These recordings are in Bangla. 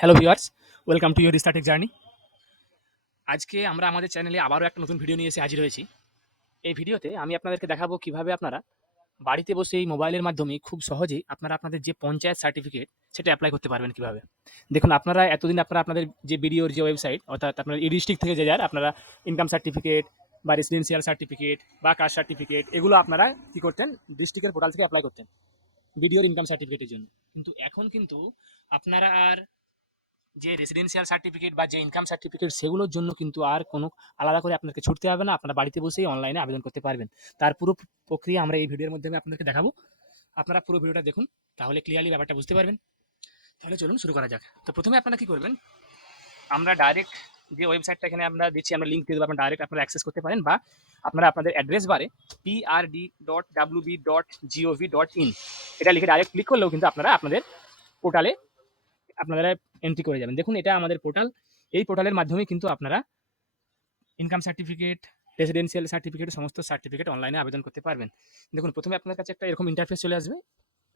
Hello viewers, welcome to your Startech journey. আজকে আমরা আমাদের চ্যানেলে আবারও একটা নতুন ভিডিও নিয়ে এসে হাজির হয়েছি। এই ভিডিওতে আমি আপনাদেরকে দেখাবো কিভাবে আপনারা বাড়িতে বসেই মোবাইলের মাধ্যমে খুব সহজেই আপনারা আপনাদের যে পঞ্চায়েত সার্টিফিকেট সেটা অ্যাপ্লাই করতে পারবেন কিভাবে। দেখুন, আপনারা এতদিন আপনারা আপনাদের যে বিডিওর যে ওয়েবসাইট, অর্থাৎ আপনার এই ডিস্ট্রিক্ট থেকে যে যার আপনারা ইনকাম সার্টিফিকেট বা রেসিডেন্সিয়াল সার্টিফিকেট বা কাস্ট সার্টিফিকেট এগুলো আপনারা কী করতেন, ডিস্ট্রিক্টের পোর্টাল থেকে অ্যাপ্লাই করতেন বিডিওর ইনকাম সার্টিফিকেটের জন্য। কিন্তু এখন কিন্তু আপনারা আর যে রেসিডেন্সিয়াল সার্টিফিকেট বা যে ইনকাম সার্টিফিকেট সেগুলোর জন্য কিন্তু আর কোনো আলাদা করে আপনাকে ছুটতে হবে না। আপনারা বাড়িতে বসেই অনলাইনে আবেদন করতে পারবেন। তার পুরো প্রক্রিয়া আমরা এই ভিডিওর মাধ্যমে আপনাদেরকে দেখাবো। আপনারা পুরো ভিডিওটা দেখুন, তাহলে ক্লিয়ারলি ব্যাপারটা বুঝতে পারবেন। তাহলে চলুন শুরু করা যাক। তো প্রথমে আপনারা কি করবেন, আমরা ডাইরেক্ট যে ওয়েবসাইটটা এখানে আমরা দিচ্ছি, আমরা লিঙ্ক দিয়ে দেবো, আপনারা ডাইরেক্ট আপনারা অ্যাক্সেস করতে পারেন, বা আপনারা আপনাদের অ্যাড্রেস বারে prd.wb.gov.in এটা লিখে ডাইরেক্ট ক্লিক করলেও কিন্তু আপনারা আপনাদের পোর্টালে আপনারা এন্ট্রি করে যাবেন। দেখুন, এটা আমাদের পোর্টাল। এই পোর্টালের মাধ্যমে কিন্তু আপনারা ইনকাম সার্টিফিকেট, রেসিডেন্সিয়াল সার্টিফিকেট, সমস্ত সার্টিফিকেট অনলাইনে আবেদন করতে পারবেন। দেখুন, প্রথমে আপনার কাছে একটা এরকম ইন্টারফেস চলে আসবে।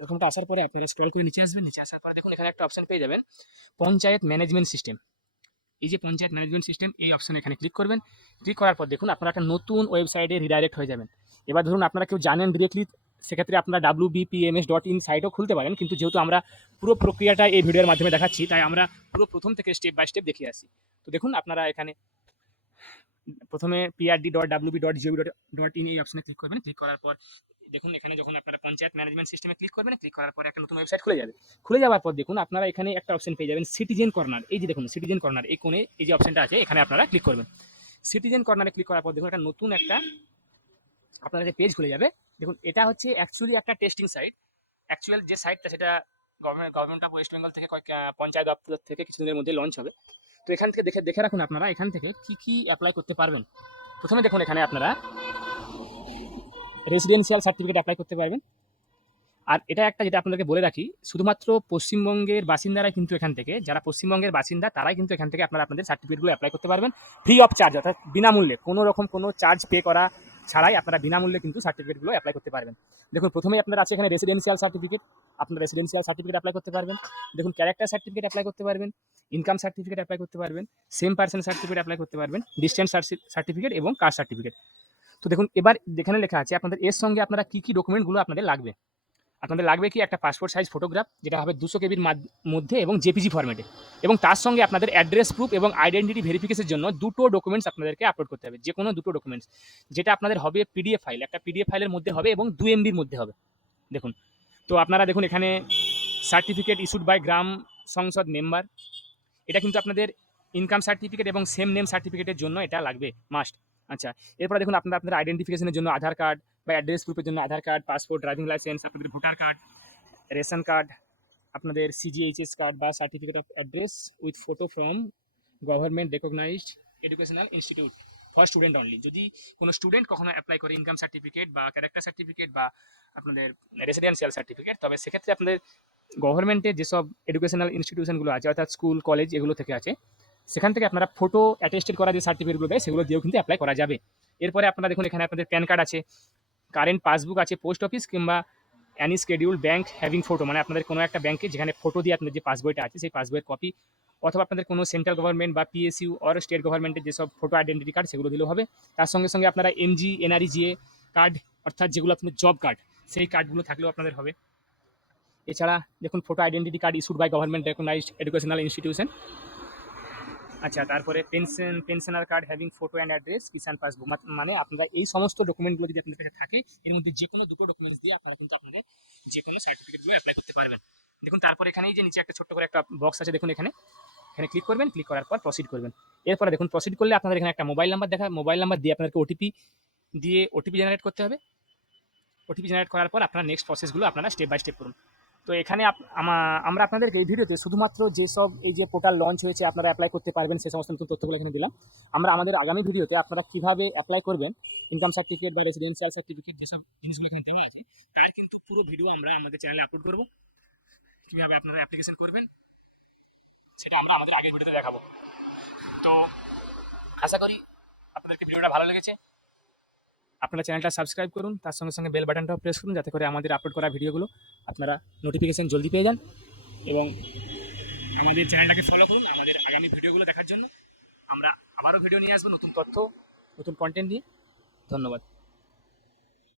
এরকমটা আসার পরে আপনারা স্ক্রল করে নিচে আসবেন। নিচে আসার পরে দেখুন এখানে একটা অপশন পেয়ে যাবেন, পঞ্চায়েত ম্যানেজমেন্ট সিস্টেম। এই যে পঞ্চায়েত ম্যানেজমেন্ট সিস্টেম, এই অপশনে এখানে ক্লিক করবেন। ক্লিক করার পর দেখুন আপনারা একটা নতুন ওয়েবসাইটে রিডাইরেক্ট হয়ে যাবেন। এবার ধরুন আপনারা কেউ জানেন ডিরেক্টলি, সেক্ষেত্রে আপনারা wbpms.in সাইটও খুলতে পারেন, কিন্তু যেহেতু আমরা পুরো প্রক্রিয়াটা এই ভিডিওর মাধ্যমে দেখাচ্ছি, তাই আমরা পুরো প্রথম থেকে স্টেপ বাই স্টেপ দেখিয়ে আসি। তো দেখুন, আপনারা এখানে প্রথমে prd.wb.gov.in এই অপশনে ক্লিক করবেন। ক্লিক করার পর দেখুন এখানে যখন আপনারা পঞ্চায়েত ম্যানেজমেন্ট সিস্টেমে ক্লিক করবেন, ক্লিক করার পর একটা নতুন ওয়েবসাইট খুলে যাবে। খুলে যাওয়ার পর দেখুন আপনারা এখানে একটা অপশন পেয়ে যাবেন, সিটিজেন কর্নার। এই যে দেখুন সিটিজেন কর্নার, এই কোণে এই যে অপশনটা আছে, এখানে আপনারা ক্লিক করবেন। সিটিজেন কর্নারে ক্লিক করার পর দেখুন একটা নতুন একটা আপনাদের পেজ খুলে যাবে। দেখুন, এটা হচ্ছে অ্যাকচুয়ালি একটা টেস্টিং সাইট। অ্যাকচুয়াল যে সাইটটা সেটা গভর্নমেন্ট অফ ওয়েস্ট বেঙ্গল থেকে পঞ্চায়েত দপ্তর থেকে কিছুদিনের মধ্যে লঞ্চ হবে। তো এখান থেকে দেখে দেখে রাখুন আপনারা এখান থেকে কি অ্যাপ্লাই করতে পারবেন। প্রথমে দেখুন এখানে আপনারা রেসিডেন্সিয়াল সার্টিফিকেট অ্যাপ্লাই করতে পারবেন। আর এটা একটা যেটা আপনাদেরকে বলে রাখি, শুধুমাত্র পশ্চিমবঙ্গের বাসিন্দারাই কিন্তু এখান থেকে, যারা পশ্চিমবঙ্গের বাসিন্দা তারাই কিন্তু এখান থেকে আপনারা আপনাদের সার্টিফিকেটগুলো অ্যাপ্লাই করতে পারবেন ফ্রি অফ চার্জ, অর্থাৎ বিনামূল্যে, কোনো রকম কোনো চার্জ পে করা ছাড়াই আপনারা বিনামূল্যে কিন্তু সার্টিফিকেটগুলো অ্যাপ্লাই করতে পারবেন। দেখুন, প্রথমেই আপনার আছে এখানে রেসিডেন্সিয়াল সার্টিফিকেট, আপনার রেসিডেন্সিয়াল সার্টিফিকেট অ্যাপ্লাই করতে পারবেন। দেখুন, ক্যারেক্টার সার্টিফিকেট অ্যাপ্লাই করতে পারবেন, ইনকাম সার্টিফিকেট অ্যাপ্লাই করতে পারবেন, সেম পার্সন সার্টিফিকেট অ্যাপ্লাই করতে পারবেন, ডিস্টেন্স সার্টিফিকেট এবং কাস্ট সার্টিফিকেট। তো দেখুন, এবার যেখানে লেখা আছে আপনাদের এর সঙ্গে আপনারা কী ডকুমেন্টগুলো আপনাদের লাগবে। আপনাদের লাগবে কি, একটা পাসপোর্ট সাইজ ফটোগ্রাফ, যেটা হবে 200 কেবির মধ্যে এবং জেপিজি ফরম্যাটে, এবং তার সঙ্গে আপনাদের অ্যাড্রেস প্রুফ এবং আইডেন্টিটি ভেরিফিকেশনের জন্য দুটো ডকুমেন্টস আপনাদেরকে আপলোড করতে হবে, যে কোনো দুটো ডকুমেন্টস, যেটা আপনাদের হবে পিডিএফ ফাইল, একটা পিডিএফ ফাইলের মধ্যে হবে এবং 2 MBর মধ্যে হবে। দেখুন, তো আপনারা দেখুন এখানে সার্টিফিকেট ইস্যুড বাই গ্রাম সংসদ মেম্বার, এটা কিন্তু আপনাদের ইনকাম সার্টিফিকেট এবং সেম নেম সার্টিফিকেটের জন্য এটা লাগবে মাস্ট। আচ্ছা, এরপরে দেখুন আপনারা আপনাদের আইডেন্টিফিকেশনের জন্য আধার কার্ড বা অ্যাড্রেস প্রুফের জন্য Aadhaar card, passport, driving licence, আপনাদের ভোটার কার্ড, রেশন কার্ড, আপনাদের সিজিএইচএস কার্ড বা certificate of address with photo from government recognised educational institute for student only. যদি কোনো স্টুডেন্ট কখনো অ্যাপ্লাই করে ইনকাম সার্টিফিকেট বা ক্যারেক্টার সার্টিফিকেট বা আপনাদের রেসিডেন্সিয়াল সার্টিফিকেট, তবে সেক্ষেত্রে আপনাদের গভর্নমেন্টের যেসব এডুকেশনাল ইনস্টিটিউশনগুলো আছে, অর্থাৎ স্কুল, কলেজ, এগুলো থেকে আছে, সেখান থেকে আপনারা ফটো অ্যাটেস্টেড করা যে সার্টিফিকেটগুলো দেয় সেগুলো দিয়েও কিন্তু অ্যাপ্লাই করা যাবে। এরপরে আপনারা দেখুন এখানে আপনাদের প্যান কার্ড আছে, কারেন্ট পাসবুক আছে পোস্ট অফিস, কিংবা any schedule bank having photo, মানে আপনাদের কোনো একটা ব্যাঙ্কে যেখানে ফটো দিয়ে আপনাদের যে পাসবইটা আছে সেই পাসবইয়ের কপি, অথবা আপনাদের কোনো সেন্ট্রাল গভর্নমেন্ট বা পিএসইউ অর স্টেট গভর্নমেন্টের যেসব ফটো আইডেন্টিটি কার্ড সেগুলো দিলেও হবে। তার সঙ্গে সঙ্গে আপনারা এমজি, এনআরই, জিএ কার্ড, অর্থাৎ যেগুলো আপনাদের জব কার্ড, সেই কার্ডগুলো থাকলেও আপনাদের হবে। এছাড়া দেখুন photo identity card issued by government recognised educational institution. আচ্ছা, তারপরে pensioner card having photo and address, Kisan passbook, মানে আপনারা এই সমস্ত ডকুমেন্টগুলো যদি আপনাদের কাছে থাকে, এর মধ্যে যে কোনো দুটো ডকুমেন্টস দিয়ে আপনারা কিন্তু আপনাদের যে কোনো সার্টিফিকেটগুলো অ্যাপ্লাই করতে পারবেন। দেখুন, তারপর এখানেই যে নিচে একটা ছোট্ট করে একটা বক্স আছে, দেখুন এখানে এখানে ক্লিক করবেন। ক্লিক করার পর প্রসিড করবেন। এরপরে দেখুন প্রসিড করলে আপনাদের এখানে একটা মোবাইল নাম্বার মোবাইল নাম্বার দিয়ে আপনাদেরকে ওটিপি জেনারেট করতে হবে। ওটিপি জেনারেট করার পর আপনার নেক্সট প্রসেসগুলো আপনারা স্টেপ বাই স্টেপ করুন। তো এখানে আমরা আপনাদেরকে এই ভিডিওতে শুধুমাত্র যেসব এই যে পোর্টাল লঞ্চ হয়েছে আপনারা অ্যাপ্লাই করতে পারবেন সেই সমস্ত নতুন তথ্যগুলো এখানে দিলাম। আমরা আমাদের আগামী ভিডিওতে আপনারা কীভাবে অ্যাপ্লাই করবেন ইনকাম সার্টিফিকেট বা রেসিডেন্সিয়াল সার্টিফিকেট, যেসব জিনিসগুলো এখানে দেওয়া আছে, তার কিন্তু পুরো ভিডিও আমরা আমাদের চ্যানেলে আপলোড করব। কীভাবে আপনারা অ্যাপ্লিকেশন করবেন সেটা আমরা আমাদের আগের ভিডিওতে দেখাবো। তো আশা করি আপনাদেরকে ভিডিওটা ভালো লেগেছে। আপনারা চ্যানেলটা সাবস্ক্রাইব করুন, তার সঙ্গে সঙ্গে বেল বাটনটাও প্রেস করুন, যাতে করে আমাদের আপলোড করা ভিডিওগুলো আপনারা নোটিফিকেশান জলদি পেয়ে যান। এবং আমাদের চ্যানেলটাকে ফলো করুন আমাদের আগামী ভিডিওগুলো দেখার জন্য। আমরা আবারও ভিডিও নিয়ে আসবো নতুন তথ্য, নতুন কন্টেন্ট নিয়ে। ধন্যবাদ।